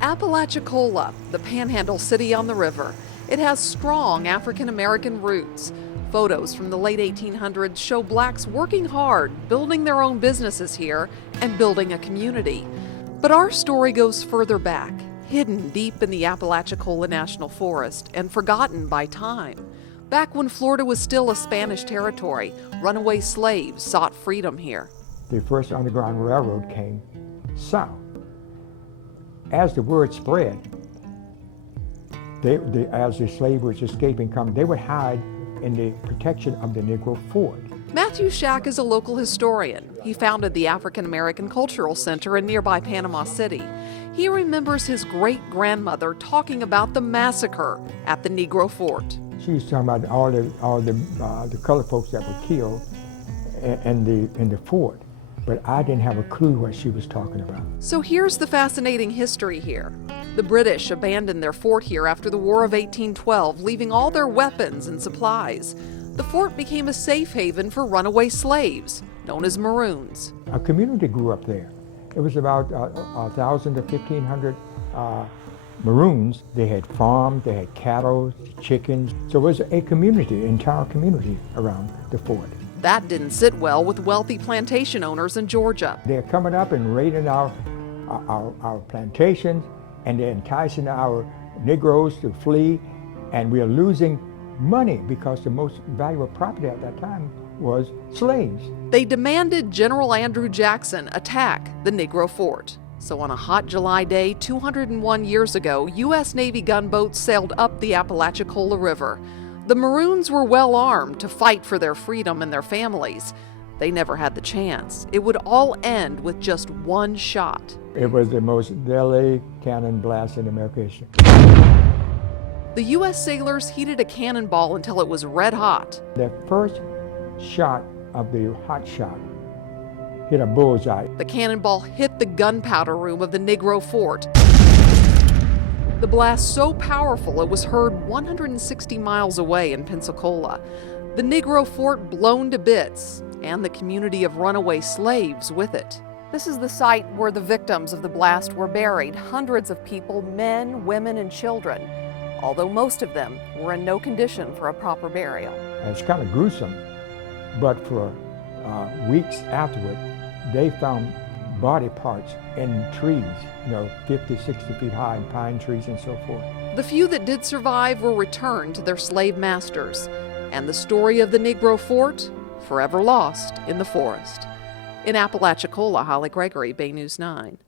Apalachicola, the panhandle city on the river. It has strong African-American roots. Photos from the late 1800s show blacks working hard, building their own businesses here, and building a community. But our story goes further back, hidden deep in the Apalachicola National Forest and forgotten by time. Back when Florida was still a Spanish territory, runaway slaves sought freedom here. The first Underground Railroad came south. As the word spread, as the slaves were escaping, they would hide in the protection of the Negro Fort. Matthew Shack is a local historian. He founded the African American Cultural Center in nearby Panama City. He remembers his great-grandmother talking about the massacre at the Negro Fort. She was talking about all the colored folks that were killed in the fort, but I didn't have a clue what she was talking about. So here's the fascinating history here. The British abandoned their fort here after the War of 1812, leaving all their weapons and supplies. The fort became a safe haven for runaway slaves, known as Maroons. A community grew up there. It was about 1,000 to 1,500 Maroons. They had farms, they had cattle, chickens. So it was a community, entire community around the fort. That didn't sit well with wealthy plantation owners in Georgia. They're coming up and raiding our plantations, and they're enticing our Negroes to flee, and we are losing money because the most valuable property at that time was slaves. They demanded General Andrew Jackson attack the Negro Fort. So on a hot July day 201 years ago, U.S. Navy gunboats sailed up the Apalachicola River. The Maroons were well armed to fight for their freedom and their families. They never had the chance. It would all end with just one shot. It was the most deadly cannon blast in American history. The U.S. sailors heated a cannonball until it was red hot. The first shot of the hot shot hit a bullseye. The cannonball hit the gunpowder room of the Negro Fort. The blast so powerful it was heard 160 miles away in Pensacola. The Negro Fort blown to bits, and the community of runaway slaves with it. This is the site where the victims of the blast were buried, hundreds of people, men, women, and children, although most of them were in no condition for a proper burial. It's kind of gruesome, but for weeks afterward, they found body parts in trees, 50, 60 feet high, pine trees and so forth. The few that did survive were returned to their slave masters, and the story of the Negro Fort forever lost in the forest. In Apalachicola, Holly Gregory, Bay News 9.